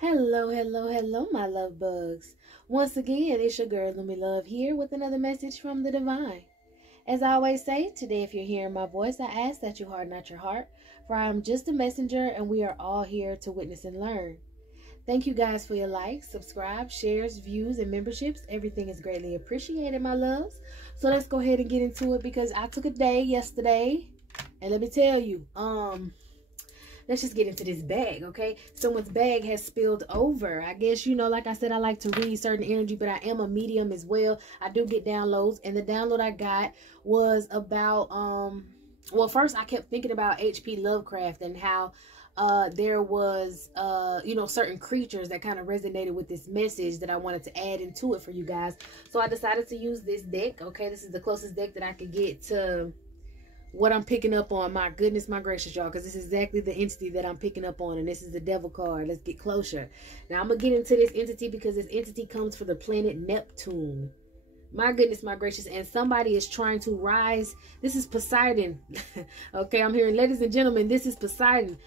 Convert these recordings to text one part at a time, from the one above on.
Hello, hello, hello, my love bugs. Once again, it's your girl, Lumi Love, here with another message from the divine. As I always say, today, if you're hearing my voice, I ask that you harden not your heart, for I am just a messenger, and we are all here to witness and learn. Thank you guys for your likes, subscribe, shares, views, and memberships. Everything is greatly appreciated, my loves. So let's go ahead and get into it because I took a day yesterday, and let me tell you, let's just get into this bag, okay? Someone's bag has spilled over. I guess, like I said, I like to read certain energy, but I am a medium as well. I do get downloads, and the download I got was about, well, first I kept thinking about H.P. Lovecraft and how there was, certain creatures that kind of resonated with this message that I wanted to add into it for you guys. So I decided to use this deck, okay? This is the closest deck that I could get to what I'm picking up on. My goodness, my gracious, y'all, because this is exactly the entity that I'm picking up on, and this is the devil card. Let's get closer. Now I'm gonna get into this entity because this entity comes from the planet Neptune. My goodness, my gracious, and somebody is trying to rise. This is Poseidon. Okay, I'm hearing, ladies and gentlemen, this is Poseidon.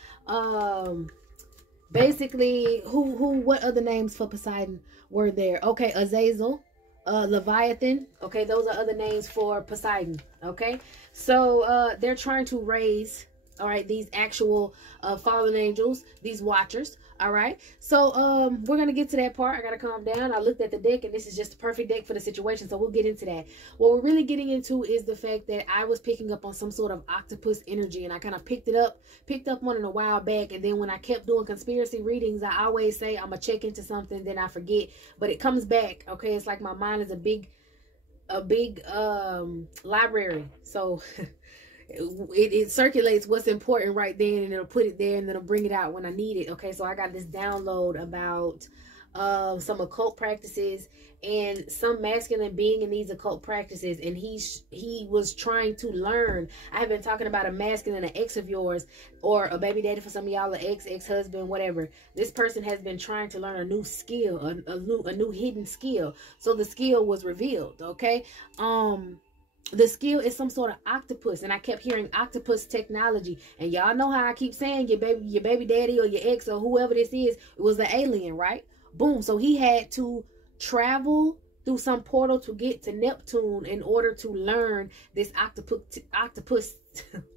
Basically, what other names for Poseidon were there? Okay, Azazel, Leviathan. Okay, those are other names for Poseidon. Okay, so they're trying to raise, all right, these actual fallen angels, these watchers. All right, so we're gonna get to that part. I gotta calm down. I looked at the deck, and this is just the perfect deck for the situation, so we'll get into that. What we're really getting into is the fact that I was picking up on some sort of octopus energy, and I kind of picked up one in a while back, and then when I kept doing conspiracy readings, I always say I'm gonna check into something, then I forget, but it comes back. Okay, it's like my mind is a big library, so it circulates what's important right then, and it'll put it there, and then it'll bring it out when I need it. Okay, so I got this download about some occult practices and some masculine being in these occult practices, and he was trying to learn. I have been talking about a masculine, an ex of yours, or a baby daddy for some of y'all, an ex-husband, whatever. This person has been trying to learn a new skill, a new hidden skill. So the skill was revealed. Okay, the skill is some sort of octopus, and I kept hearing octopus technology. And y'all know how I keep saying your baby daddy or your ex or whoever this is, it was the alien, right? Boom. So he had to travel through some portal to get to Neptune in order to learn this octopus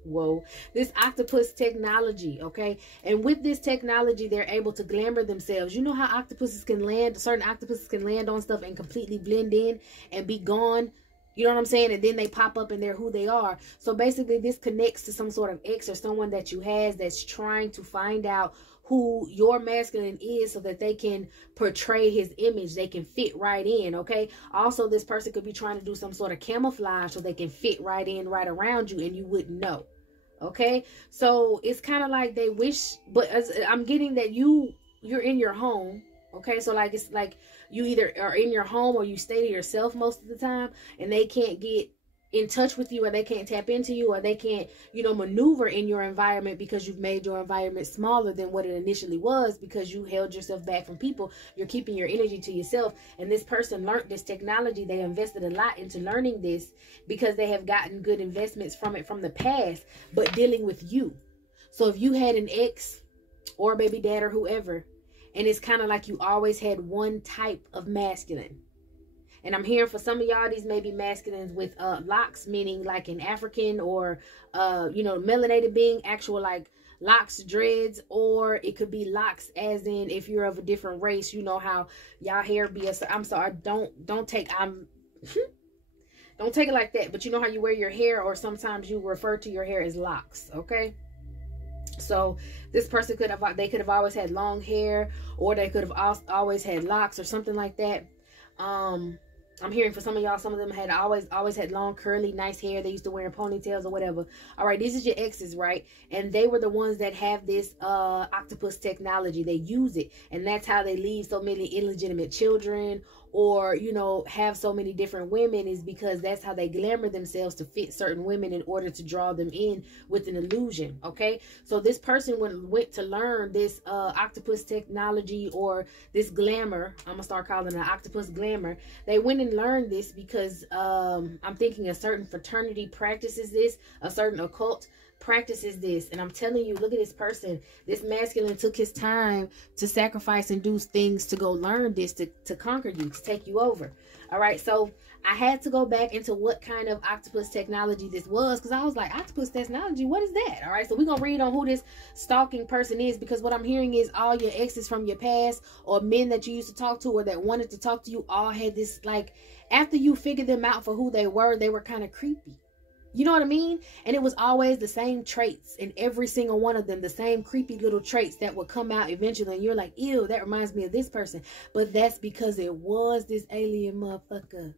whoa, this octopus technology. Okay, and with this technology, they're able to glamour themselves. You know how octopuses can land, certain octopuses can land on stuff and completely blend in and be gone. You know what I'm saying? And then they pop up and they're who they are. So basically this connects to some sort of ex or someone that you has that's trying to find out who your masculine is so that they can portray his image. They can fit right in. Okay. Also, this person could be trying to do some sort of camouflage so they can fit right in, right around you, and you wouldn't know. Okay. So it's kind of like they wish, but as I'm getting that you're in your home. Okay, so like it's like you either are in your home or you stay to yourself most of the time, and they can't get in touch with you, or they can't tap into you, or they can't, maneuver in your environment because you've made your environment smaller than what it initially was because you held yourself back from people. You're keeping your energy to yourself. And this person learned this technology. They invested a lot into learning this because they have gotten good investments from it from the past, but dealing with you. So if you had an ex or a baby dad or whoever, and it's kind of like you always had one type of masculine. And I'm hearing for some of y'all, these may be masculines with locks, meaning like an African or, melanated being, actual like locks, dreads, or it could be locks as in if you're of a different race, you know how y'all hair be. I'm sorry, don't take don't take it like that. But you know how you wear your hair, or sometimes you refer to your hair as locks. Okay. So this person could have always had long hair, or they could have always had locks or something like that. I'm hearing for some of y'all, some of them had always had long, curly, nice hair. They used to wear ponytails or whatever. All right, these is your exes, right? And they were the ones that have this octopus technology. They use it, and that's how they leave so many illegitimate children, or have so many different women, is because that's how they glamour themselves to fit certain women in order to draw them in with an illusion. Okay, so this person went to learn this octopus technology, or this glamour. I'm gonna start calling it an octopus glamour. They went and learned this because I'm thinking a certain fraternity practices this, a certain occult practices this. And I'm telling you, look at this person. This masculine took his time to sacrifice and do things to go learn this, to conquer you, to take you over. All right, so I had to go back into what kind of octopus technology this was, because I was like, octopus technology, what is that? All right, so we're going to read on who this stalking person is, because what I'm hearing is all your exes from your past, or men that you used to talk to or that wanted to talk to you, all had this, like, after you figured them out for who they were kind of creepy. You know what I mean? And it was always the same traits in every single one of them, the same creepy little traits that would come out eventually. And you're like, ew, that reminds me of this person. But that's because it was this alien motherfucker.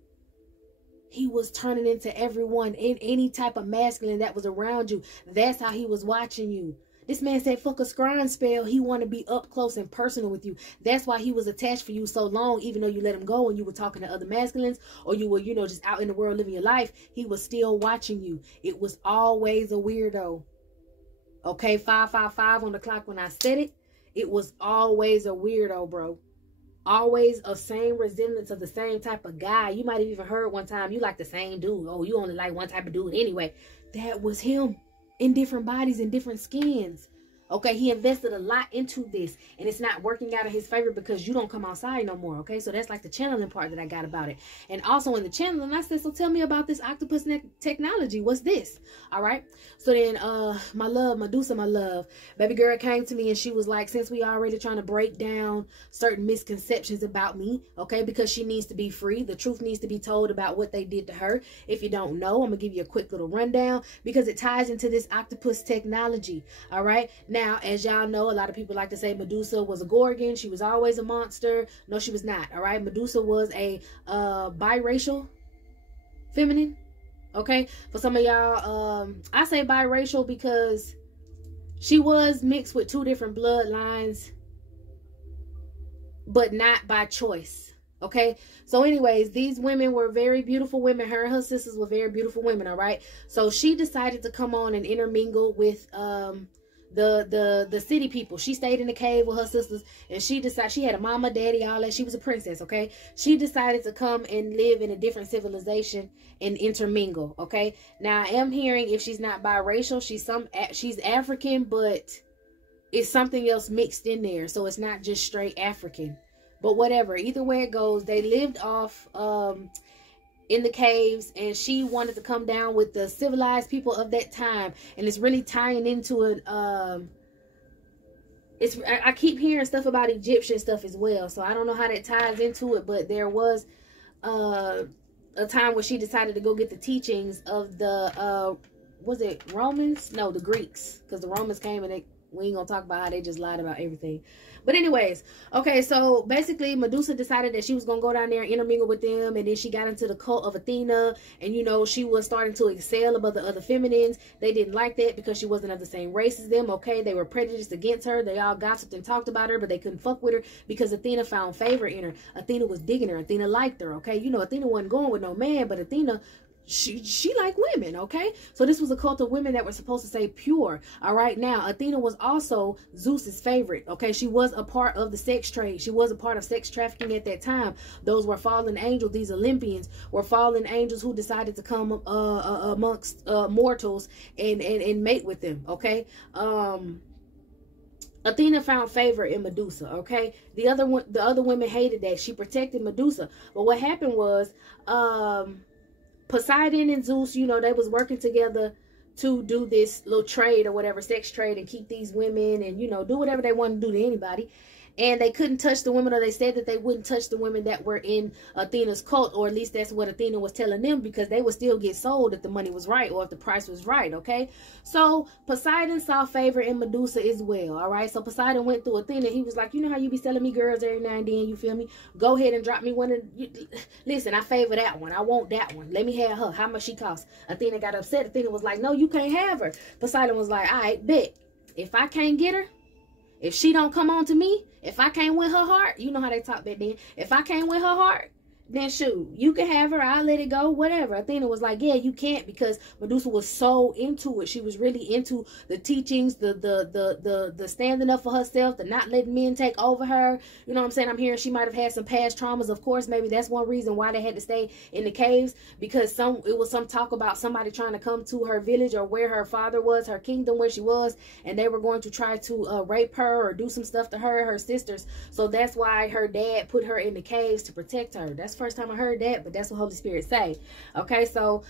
He was turning into everyone, in any type of masculine that was around you. That's how he was watching you. This man said, fuck a scrying spell. He want to be up close and personal with you. That's why he was attached for you so long, even though you let him go and you were talking to other masculines, or you were, you know, just out in the world living your life. He was still watching you. It was always a weirdo. Okay, 555 on the clock when I said it. It was always a weirdo, bro. Always a same resemblance of the same type of guy. You might have even heard one time, you like the same dude. Oh, you only like one type of dude anyway. That was him. In different bodies, in different skins. Okay, he invested a lot into this, and it's not working out in his favor because you don't come outside no more. Okay, so that's like the channeling part that I got about it. And also in the channeling, I said, so tell me about this octopus technology. What's this? All right, so then my love, Medusa, my love, baby girl came to me and she was like, since we already trying to break down certain misconceptions about me, okay, because she needs to be free, the truth needs to be told about what they did to her. If you don't know, I'm gonna give you a quick little rundown because it ties into this octopus technology. All right, now, as y'all know, a lot of people like to say Medusa was a Gorgon. She was always a monster. No, she was not. All right. Medusa was a biracial feminine. Okay. For some of y'all, I say biracial because she was mixed with two different bloodlines, but not by choice. Okay. So anyways, these women were very beautiful women. Her and her sisters were very beautiful women. All right. So she decided to come on and intermingle with the city people. She stayed in the cave with her sisters, and she decided, she had a mama, daddy, all that. She was a princess. Okay. She decided to come and live in a different civilization and intermingle. Okay. Now I am hearing, if she's not biracial, she's African, but it's something else mixed in there. So it's not just straight African. But whatever, either way it goes, they lived off in the caves, and she wanted to come down with the civilized people of that time. And it's really tying into it. I keep hearing stuff about Egyptian stuff as well, so I don't know how that ties into it. But there was a time where she decided to go get the teachings of the was it Romans? No, the Greeks, because the Romans came and we ain't gonna talk about how they just lied about everything. But anyways, okay, so basically Medusa decided that she was going to go down there and intermingle with them. And then she got into the cult of Athena. And, you know, she was starting to excel above the other feminines. They didn't like that because she wasn't of the same race as them, okay? They were prejudiced against her. They all gossiped and talked about her, but they couldn't fuck with her because Athena found favor in her. Athena was digging her. Athena liked her, okay? You know, Athena wasn't going with no man, but Athena, she liked women, okay? So this was a cult of women that were supposed to say pure. All right, now Athena was also Zeus's favorite, okay? She was a part of the sex trade. She was a part of sex trafficking at that time. Those were fallen angels. These Olympians were fallen angels who decided to come amongst mortals and mate with them, okay? Athena found favor in Medusa, okay? The other women hated that. She protected Medusa. But what happened was Poseidon and Zeus, you know, they was working together to do this little trade or whatever, sex trade, and keep these women and, you know, do whatever they want to do to anybody. And they couldn't touch the women, or they said that they wouldn't touch the women that were in Athena's cult, or at least that's what Athena was telling them, because they would still get sold if the money was right or if the price was right, okay? So Poseidon saw favor in Medusa as well, all right? So Poseidon went through Athena. He was like, you know how you be selling me girls every now and then, you feel me? Go ahead and drop me one of, listen, I favor that one. I want that one. Let me have her. How much she cost? Athena got upset. Athena was like, no, you can't have her. Poseidon was like, all right, bet. If I can't get her, if she don't come on to me, if I can't win her heart, you know how they talk back then. If I can't win her heart, then shoot, you can have her, I'll let it go, whatever. Athena was like, yeah, you can't, because Medusa was so into it. She was really into the teachings, the standing up for herself, the not letting men take over her. You know what I'm saying? I'm hearing she might have had some past traumas. Of course, maybe that's one reason why they had to stay in the caves, because it was some talk about somebody trying to come to her village or where her father was, her kingdom where she was, and they were going to try to rape her or do some stuff to her, her sisters. So that's why her dad put her in the caves to protect her. That's first time I heard that, but that's what Holy Spirit say. Okay, so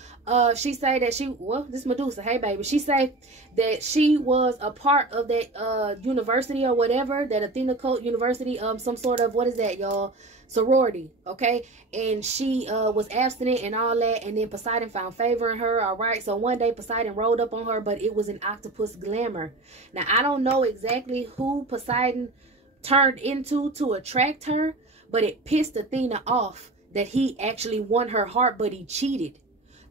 she say that this Medusa, hey baby, she say that she was a part of that university or whatever, that Athena Cult University, some sort of, what is that, y'all, sorority. Okay, and she was abstinent and all that, and then Poseidon found favor in her. All right, so one day Poseidon rolled up on her, but it was an octopus glamour. Now I don't know exactly who Poseidon turned into to attract her, but it pissed Athena off that he actually won her heart, but he cheated.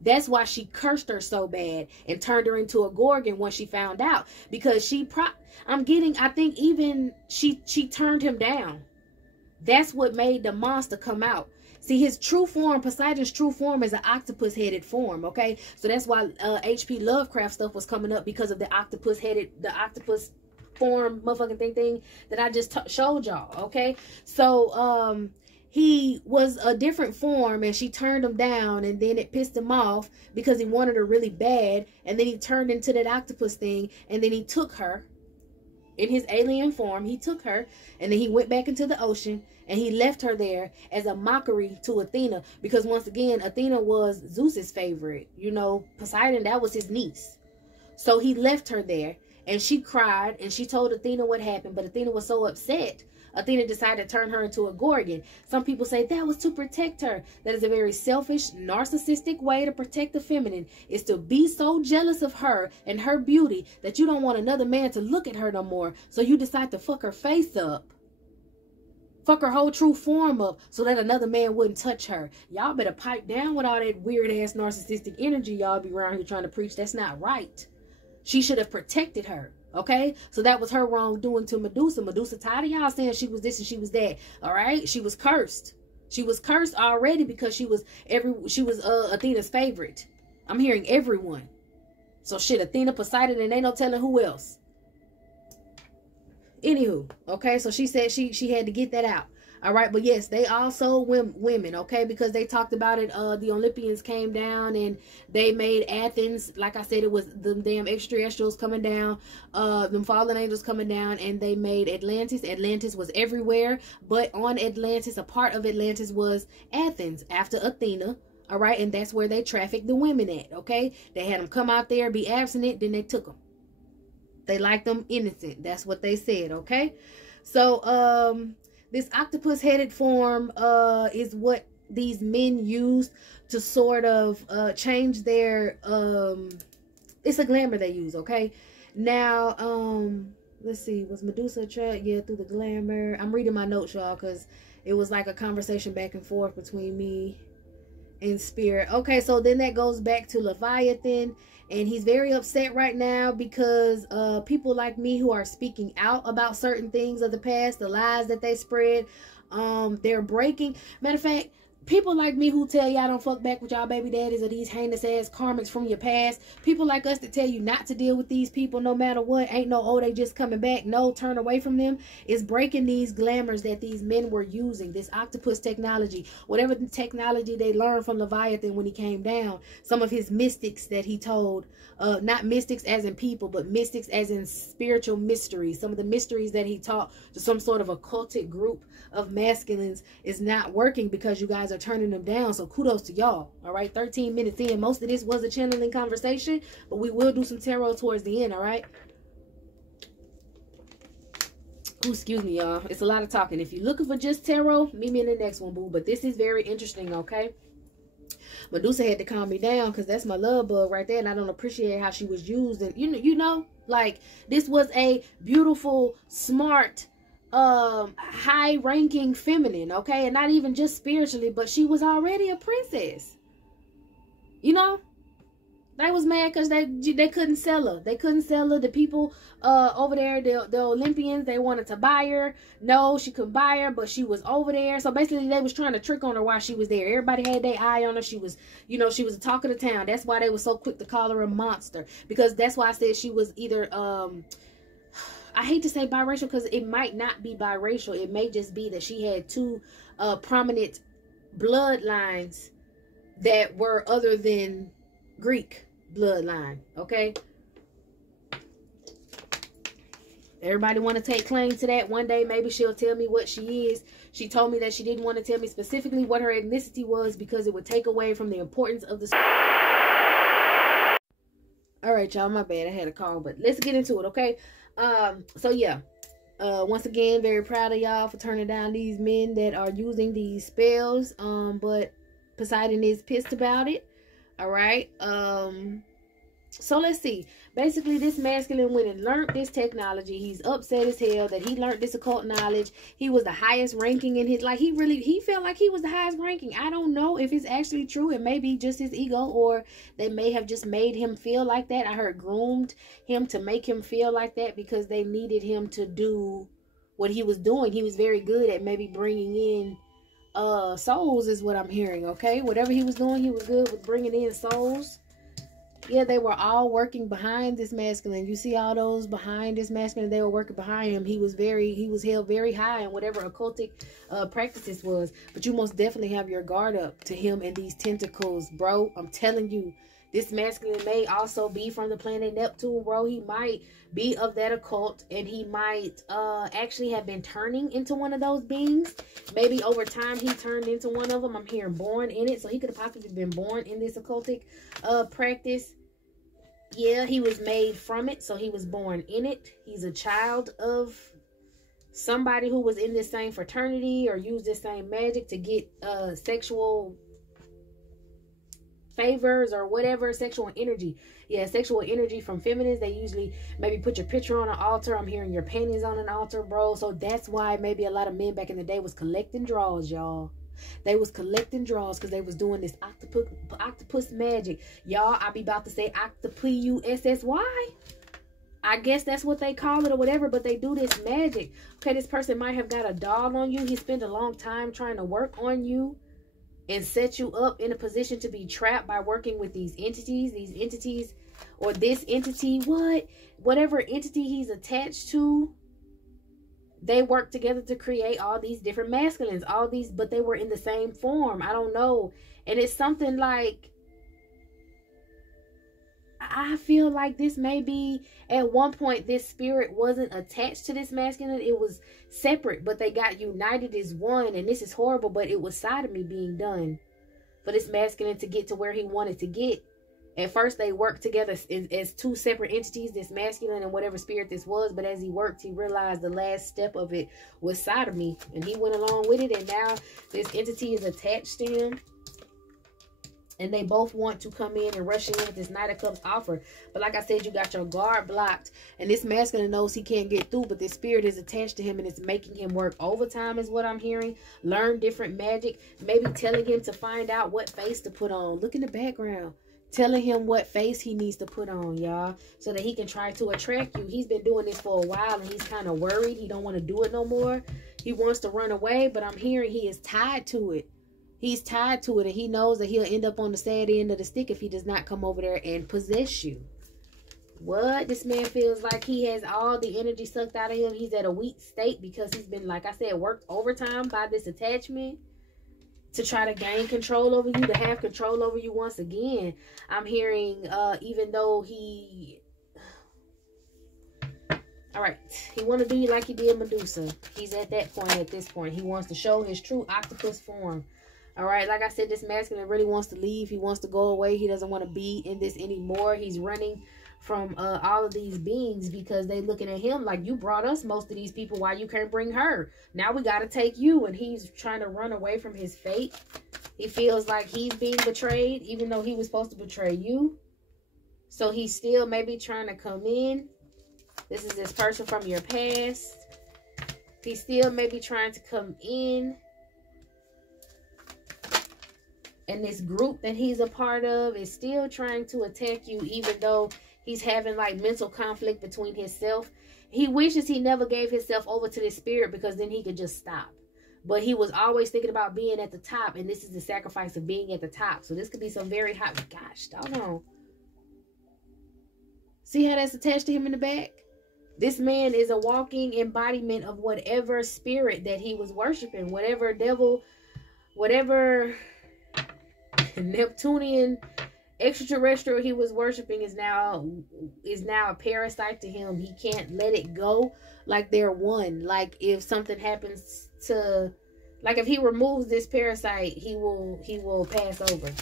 That's why she cursed her so bad and turned her into a Gorgon when she found out, because I think even she turned him down. That's what made the monster come out. See, his true form, Poseidon's true form, is an octopus headed form. Okay, so that's why H.P. Lovecraft stuff was coming up, because of the octopus form motherfucking thing that I just showed y'all. Okay, so he was a different form, and she turned him down, and then it pissed him off because he wanted her really bad, and then he turned into that octopus thing, and then he took her in his alien form. He took her, and then he went back into the ocean, and he left her there as a mockery to Athena, because once again, Athena was Zeus's favorite. You know, Poseidon, that was his niece. So he left her there, and she cried, and she told Athena what happened, but Athena was so upset, Athena decided to turn her into a Gorgon. Some people say that was to protect her. That is a very selfish, narcissistic way to protect the feminine, is to be so jealous of her and her beauty that you don't want another man to look at her no more. So you decide to fuck her face up. Fuck her whole true form up so that another man wouldn't touch her. Y'all better pipe down with all that weird ass narcissistic energy y'all be around here trying to preach. That's not right. She should have protected her. Okay, so that was her wrongdoing to Medusa. Medusa tired of y'all saying she was this and she was that. All right, she was cursed. She was cursed already because she was Athena's favorite. I'm hearing everyone. So shit, Athena, Poseidon, and ain't no telling who else. Anywho, okay, so she said she had to get that out. All right, but yes, they also women, okay, because they talked about it. The Olympians came down and they made Athens. Like I said, it was the damn extraterrestrials coming down, them fallen angels coming down, and they made Atlantis. Atlantis was everywhere, but on Atlantis, a part of Atlantis was Athens after Athena. All right, and that's where they trafficked the women at. Okay, they had them come out there, be abstinent, then they took them. They liked them innocent. That's what they said. Okay, so this octopus headed form is what these men use to sort of change their it's a glamour they use. Okay, now let's see, was Medusa attracted? Yeah, through the glamour. I'm reading my notes, y'all, because it was like a conversation back and forth between me and Spirit. Okay, so then that goes back to Leviathan, and he's very upset right now because people like me who are speaking out about certain things of the past, the lies that they spread, they're breaking. Matter of fact, people like me who tell y'all don't fuck back with y'all baby daddies or these heinous ass karmics from your past. People like us that tell you not to deal with these people no matter what. Ain't no, oh, they just coming back. No, turn away from them. Is breaking these glamours that these men were using. This octopus technology. Whatever the technology they learned from Leviathan when he came down. Some of his mystics that he told. Not mystics as in people, but mystics as in spiritual mysteries. Some of the mysteries that he taught to some sort of occultic group of masculines is not working because you guys are turning them down. So kudos to y'all. All right, 13 minutes in. Most of this was a channeling conversation, but we will do some tarot towards the end. All right. Ooh, excuse me, y'all. It's a lot of talking. If you're looking for just tarot, meet me in the next one, boo. But this is very interesting. Okay. Medusa had to calm me down because that's my love bug right there, and I don't appreciate how she was used. And you know, like, this was a beautiful, smart, high-ranking feminine, okay, and not even just spiritually, but she was already a princess. You know, They was mad because they couldn't sell her. They couldn't sell her. The people over there, the Olympians, they wanted to buy her. No, she couldn't buy her, but she was over there. So basically, they was trying to trick on her while she was there. Everybody had their eye on her. She was, you know, she was the talk of the town. That's why they were so quick to call her a monster. Because that's why I said she was either, I hate to say biracial because it might not be biracial. It may just be that she had two prominent bloodlines that were other than Greek bloodline. Okay, everybody want to take claim to that. One day maybe she'll tell me what she is. She told me that she didn't want to tell me specifically what her ethnicity was because it would take away from the importance of the... All right, y'all, my bad, I had a call, but let's get into it. Okay, so yeah, once again, very proud of y'all for turning down these men that are using these spells, but Poseidon is pissed about it. All right, so let's see. Basically, this masculine went and learned this technology. He's upset as hell that he learned this occult knowledge. He was the highest ranking in his, like, he felt like he was the highest ranking. I don't know if it's actually true. It may be just his ego, or they may have just made him feel like that. I heard groomed him to make him feel like that because they needed him to do what he was doing. He was very good at maybe bringing in souls is what I'm hearing. Okay, whatever he was doing, he was good with bringing in souls. Yeah, they were all working behind this masculine. You see all those behind this masculine, they were working behind him. He was held very high in whatever occultic practices was. But you most definitely have your guard up to him and these tentacles, bro. I'm telling you, this masculine may also be from the planet Neptune, bro. He might be of that occult, and he might actually have been turning into one of those beings. Maybe over time he turned into one of them. I'm hearing born in it, so he could have possibly been born in this occultic practice. Yeah, he was made from it, so he was born in it. He's a child of somebody who was in this same fraternity or used this same magic to get sexual favors or whatever, sexual energy. Yeah, sexual energy from feminists. They usually maybe put your picture on an altar. I'm hearing your panties on an altar, bro. So that's why maybe a lot of men back in the day was collecting draws, y'all. They was collecting draws because they was doing this octopus magic. Y'all, I be about to say octopussy. I guess that's what they call it or whatever, but they do this magic. Okay, this person might have got a dog on you. He spent a long time trying to work on you and set you up in a position to be trapped by working with these entities, or this entity, whatever entity he's attached to. They work together to create all these different masculines, but they were in the same form. I don't know. And it's something like, I feel like this may be, at one point, this spirit wasn't attached to this masculine. It was separate, but they got united as one. And this is horrible, but it was sodomy being done for this masculine to get to where he wanted to get. At first, they worked together as two separate entities, this masculine and whatever spirit this was. But as he worked, he realized the last step of it was sodomy. And he went along with it. And now this entity is attached to him. And they both want to come in and rush in with this Knight of Cups offer. But like I said, you got your guard blocked. And this masculine knows he can't get through. But this spirit is attached to him. And it's making him work overtime is what I'm hearing. Learn different magic. Maybe telling him to find out what face to put on. Look in the background. Telling him what face he needs to put on, y'all, so that he can try to attract you. He's been doing this for a while, and he's kind of worried. He don't want to do it no more. He wants to run away, but I'm hearing he is tied to it. He's tied to it, and he knows that he'll end up on the sad end of the stick if he does not come over there and possess you. What? This man feels like he has all the energy sucked out of him. He's at a weak state because he's been, like I said, worked overtime by this attachment to try to gain control over you, to have control over you once again. I'm hearing, even though he... All right, he want to do you like he did Medusa. He's at that point, at this point. He wants to show his true octopus form. All right, like I said, this masculine really wants to leave. He wants to go away. He doesn't want to be in this anymore. He's running from all of these beings because they looking at him like, you brought us most of these people, why you can't bring her? Now we got to take you. And he's trying to run away from his fate. He feels like he's being betrayed, even though he was supposed to betray you. So he's still maybe trying to come in. This is this person from your past. He's still maybe trying to come in. And this group that he's a part of is still trying to attack you, even though he's having like mental conflict between himself. He wishes he never gave himself over to this spirit, because then he could just stop. But he was always thinking about being at the top, and this is the sacrifice of being at the top. So this could be some very hot, gosh, doggone. See how that's attached to him in the back? This man is a walking embodiment of whatever spirit that he was worshiping, whatever devil, whatever Neptunian extraterrestrial he was worshiping is now a parasite to him. He can't let it go. Like they're one. Like if something happens to, like if he removes this parasite, he will pass over.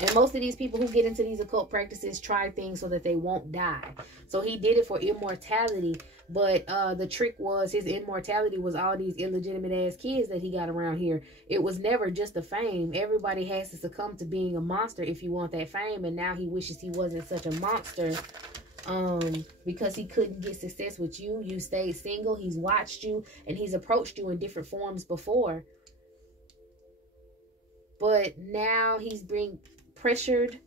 And most of these people who get into these occult practices try things so that they won't die. So he did it for immortality. But the trick was, his immortality was all these illegitimate ass kids that he got around here. It was never just the fame. Everybody has to succumb to being a monster if you want that fame. And now he wishes he wasn't such a monster. Because he couldn't get success with you. You stayed single. He's watched you. And he's approached you in different forms before. But now he's being pressured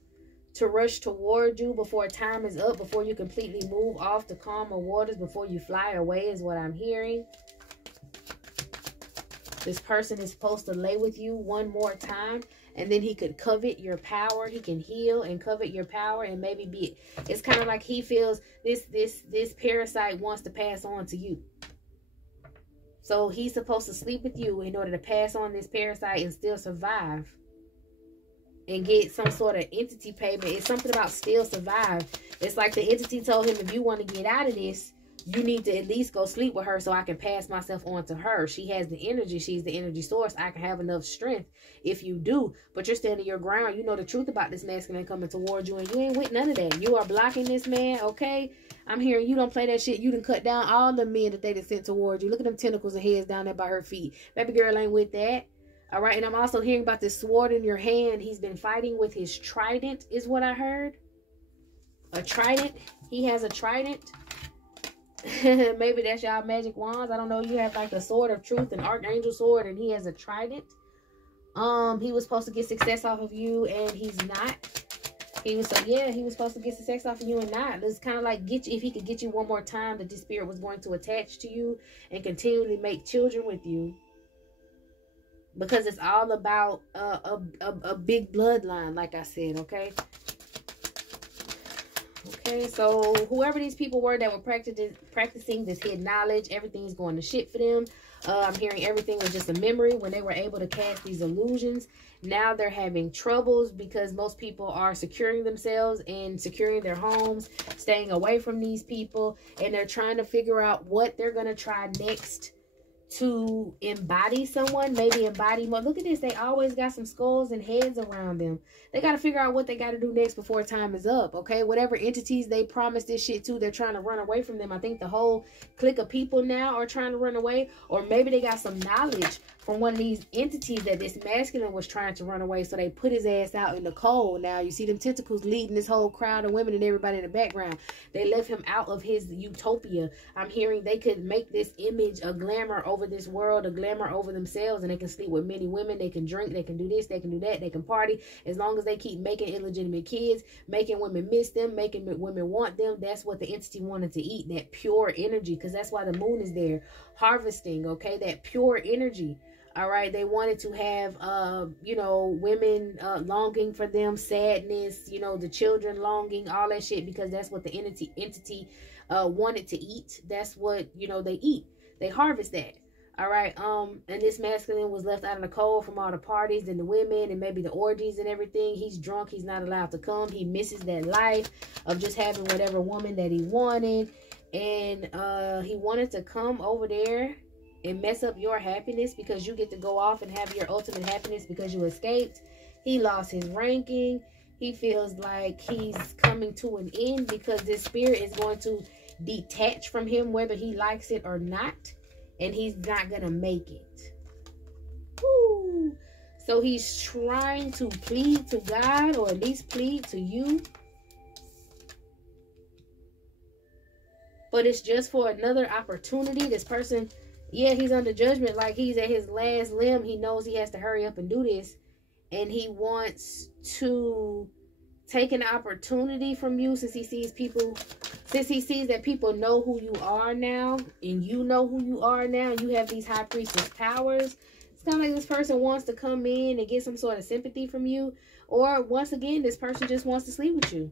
to rush toward you before time is up, before you completely move off the calmer waters, before you fly away, is what I'm hearing. This person is supposed to lay with you one more time, and then he could covet your power. He can heal and covet your power, and maybe be, it's kind of like he feels this parasite wants to pass on to you. So he's supposed to sleep with you in order to pass on this parasite and still survive. And get some sort of entity payment. It's something about still survive. It's like the entity told him, if you want to get out of this, you need to at least go sleep with her so I can pass myself on to her. She has the energy. She's the energy source. I can have enough strength if you do. But you're standing your ground. You know the truth about this masculine coming towards you, and you ain't with none of that. You are blocking this man, okay? I'm hearing you don't play that shit. You done cut down all the men that they done sent towards you. Look at them tentacles and heads down there by her feet. Baby girl ain't with that. All right, and I'm also hearing about this sword in your hand. He's been fighting with his trident, is what I heard. A trident. He has a trident. Maybe that's y'all magic wands. I don't know. You have like a sword of truth, an archangel sword, and he has a trident. He was supposed to get success off of you, and he's not. He was supposed to get success off of you and not. It's kind of like if he could get you one more time, that this spirit was going to attach to you and continually make children with you. Because it's all about a big bloodline, like I said, okay? Okay, so whoever these people were that were practicing this hidden knowledge, everything's going to shit for them. I'm hearing everything was just a memory when they were able to cast these illusions. Now they're having troubles because most people are securing themselves and securing their homes, staying away from these people, and they're trying to figure out what they're going to try next to embody someone, maybe embody more. Look at this. They always got some skulls and heads around them. They got to figure out what they got to do next before time is up, okay? Whatever entities they promised this shit to, they're trying to run away from them. I think the whole clique of people now are trying to run away, or maybe they got some knowledge from one of these entities that this masculine was trying to run away, so they put his ass out in the cold. Now you see them tentacles leading this whole crowd of women and everybody in the background. They left him out of his utopia. I'm hearing they could make this image a glamour over this world, a glamour over themselves, and they can sleep with many women, they can drink, they can do this, they can do that, they can party. As long as they keep making illegitimate kids, making women miss them, making women want them, that's what the entity wanted to eat, that pure energy, because that's why the moon is there, harvesting, okay, that pure energy. All right, they wanted to have, you know, women longing for them, sadness, you know, the children longing, all that shit, because that's what the entity wanted to eat. That's what, you know, they eat. They harvest that. All right, and this masculine was left out in the cold from all the parties and the women and maybe the orgies and everything. He's drunk. He's not allowed to come. He misses that life of just having whatever woman that he wanted. And he wanted to come over there and mess up your happiness because you get to go off and have your ultimate happiness because you escaped. He lost his ranking. He feels like he's coming to an end because this spirit is going to detach from him whether he likes it or not, and he's not gonna make it. Woo. So he's trying to plead to God, or at least plead to you, but it's just for another opportunity. This person, yeah, he's under judgment, like he's at his last limb. He knows he has to hurry up and do this. and he wants to take an opportunity from you, since he sees that people know who you are now, and you know who you are now. You have these high priestess powers. It's kind of like this person wants to come in and get some sort of sympathy from you. Or once again, this person just wants to sleep with you.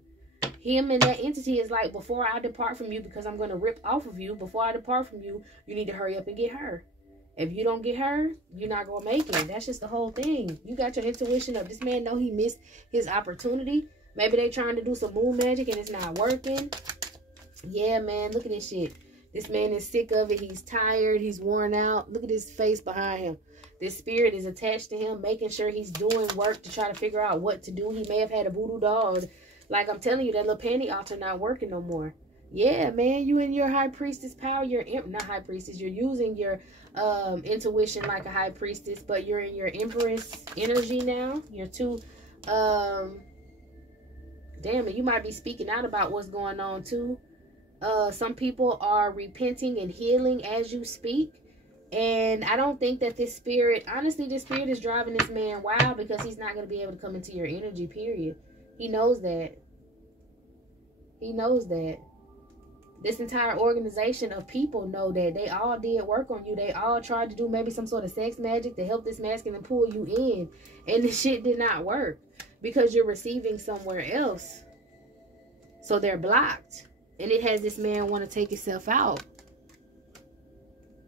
Him and that entity is like, before I depart from you, because I'm going to rip off of you, before I depart from you, you need to hurry up and get her. If you don't get her, you're not going to make it. That's just the whole thing. You got your intuition up. This man know he missed his opportunity. Maybe they trying to do some moon magic and it's not working. Yeah, man, look at this shit. This man is sick of it. He's tired. He's worn out. Look at his face behind him. This spirit is attached to him, making sure he's doing work to try to figure out what to do. He may have had a voodoo doll. Like I'm telling you, that little panty altar not working no more. Yeah, man, you in your high priestess power. You're not high priestess. You're using your intuition like a high priestess, but you're in your empress energy now. You're too damn it, you might be speaking out about what's going on too. Some people are repenting and healing as you speak. And I don't think that this spirit, honestly, this spirit is driving this man wild, because he's not going to be able to come into your energy, period. He knows that. He knows that. This entire organization of people know that. They all did work on you. They all tried to do maybe some sort of sex magic to help this masculine pull you in. And the shit did not work, because you're receiving somewhere else. So they're blocked. And it has this man want to take himself out,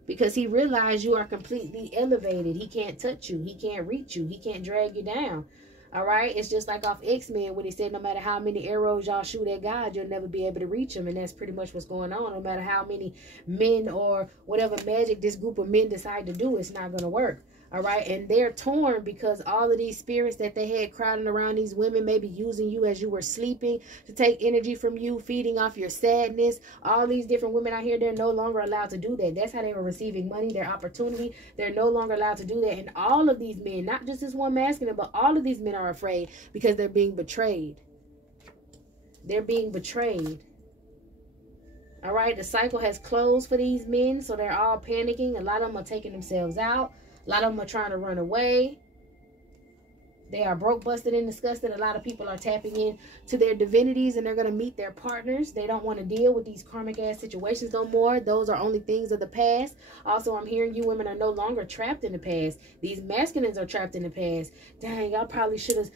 because he realized you are completely elevated. He can't touch you. He can't reach you. He can't drag you down. All right? It's just like off X-Men when he said no matter how many arrows y'all shoot at God, you'll never be able to reach him. And that's pretty much what's going on. No matter how many men or whatever magic this group of men decide to do, it's not going to work. All right, and they're torn because all of these spirits that they had crowding around these women, maybe using you as you were sleeping to take energy from you, feeding off your sadness. All these different women out here, they're no longer allowed to do that. That's how they were receiving money, their opportunity. They're no longer allowed to do that. And all of these men, not just this one masculine, but all of these men are afraid because they're being betrayed. They're being betrayed. All right, the cycle has closed for these men, so they're all panicking. A lot of them are taking themselves out. A lot of them are trying to run away. They are broke, busted, and disgusted. A lot of people are tapping in to their divinities, and they're going to meet their partners. They don't want to deal with these karmic ass situations no more. Those are only things of the past. Also, I'm hearing you women are no longer trapped in the past. These masculines are trapped in the past. Dang, I probably should have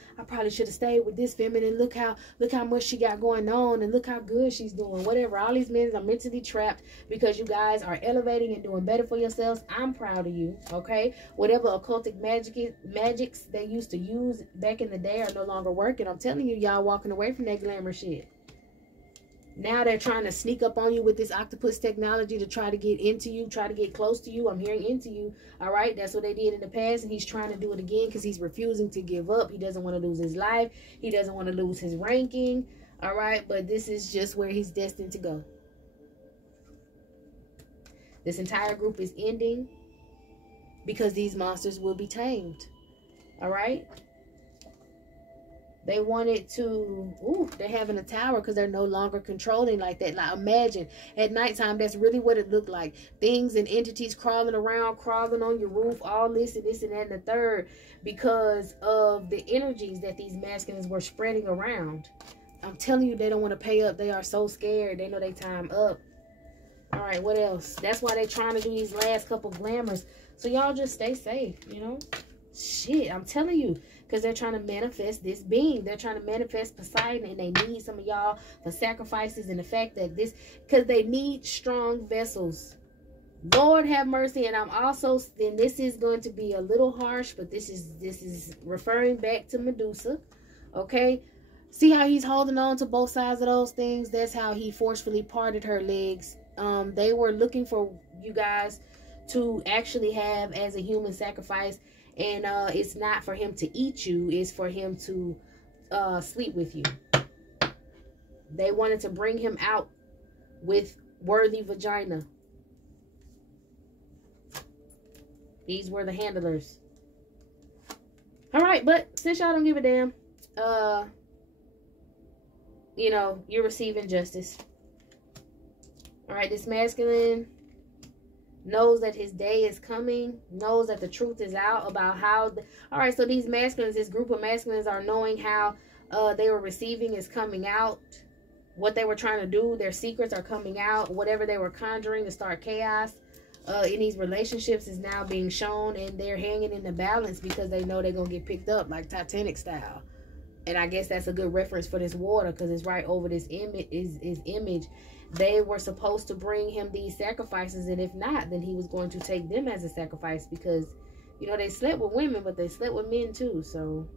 stayed with this feminine. Look how much she got going on, and look how good she's doing. Whatever. All these men are mentally trapped because you guys are elevating and doing better for yourselves. I'm proud of you. Okay, whatever occultic magics they used to use back in the day are no longer working. I'm telling you, y'all walking away from that glamour shit. Now they're trying to sneak up on you with this octopus technology to try to get into you, try to get close to you. I'm hearing into you. All right, that's what they did in the past, and he's trying to do it again because he's refusing to give up. He doesn't want to lose his life. He doesn't want to lose his ranking. All right, but this is just where he's destined to go. This entire group is ending because these monsters will be tamed. All right. They wanted to, they're having a tower because they're no longer controlling like that. Like, imagine at nighttime, that's really what it looked like. Things and entities crawling around, crawling on your roof, all this and that and the third, because of the energies that these masculines were spreading around. I'm telling you, they don't want to pay up. They are so scared. They know they time up. All right, what else? That's why they're trying to do these last couple glamours. So y'all just stay safe, you know? Shit, I'm telling you. Because they're trying to manifest this being. They're trying to manifest Poseidon. And they need some of y'all for sacrifices. And the fact that this... Because they need strong vessels. Lord have mercy. And I'm also... And this is going to be a little harsh. But this is referring back to Medusa. Okay? See how he's holding on to both sides of those things? That's how he forcefully parted her legs. They were looking for you guys to actually have as a human sacrifice. And it's not for him to eat you. It's for him to sleep with you. They wanted to bring him out with worthy vagina. These were the handlers. All right, but since y'all don't give a damn, you know, you're receiving justice. All right, this masculine knows that his day is coming, knows that the truth is out about how all right, so these masculines, this group of masculines, are knowing how they were receiving is coming out. What they were trying to do, their secrets are coming out. Whatever they were conjuring to start chaos in these relationships is now being shown, and they're hanging in the balance because they know they're gonna get picked up like Titanic style. And I guess that's a good reference for this water, because it's right over this image. They were supposed to bring him these sacrifices, and if not, then he was going to take them as a sacrifice, because, you know, they slept with women, but they slept with men too. So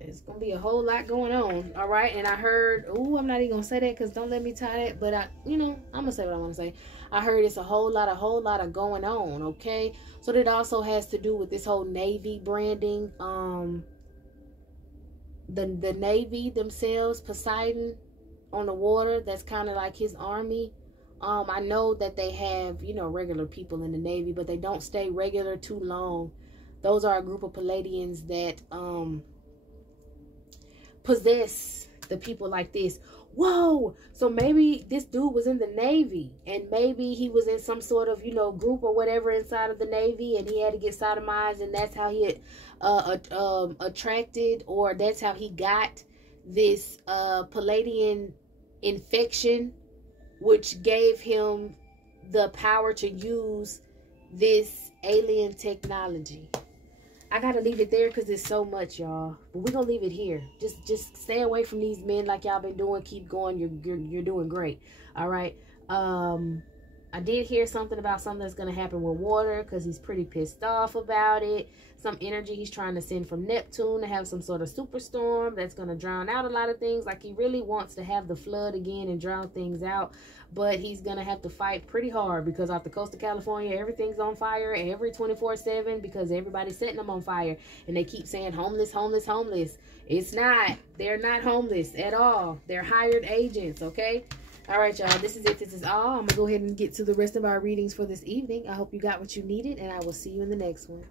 it's going to be a whole lot going on. All right. And I heard, oh, I'm not even going to say that, because don't let me tie that. But I'm going to say what I want to say. I heard it's a whole lot of going on. Okay. So that also has to do with this whole Navy branding. The Navy themselves, Poseidon on the water, that's kind of like his army. I know that they have, regular people in the Navy, but they don't stay regular too long. Those are a group of Palladians that possess the people like this. Whoa! So maybe this dude was in the Navy, and maybe he was in some sort of, group or whatever inside of the Navy, and he had to get sodomized, and that's how he had attracted, or that's how he got this Palladian infection, which gave him the power to use this alien technology. I gotta leave it there because it's so much, y'all. But we're gonna leave it here. Just stay away from these men like y'all been doing. Keep going. You're doing great. All right. I did hear something about something that's gonna happen with water, because he's pretty pissed off about it. Some energy he's trying to send from Neptune to have some sort of superstorm that's gonna drown out a lot of things. Like, he really wants to have the flood again and drown things out, but he's gonna have to fight pretty hard, because off the coast of California, everything's on fire every 24/7, because everybody's setting them on fire, and they keep saying homeless, homeless, homeless. It's not. They're not homeless at all. They're hired agents. Okay. All right, y'all. This is it. This is all. I'm gonna go ahead and get to the rest of our readings for this evening. I hope you got what you needed, and I will see you in the next one.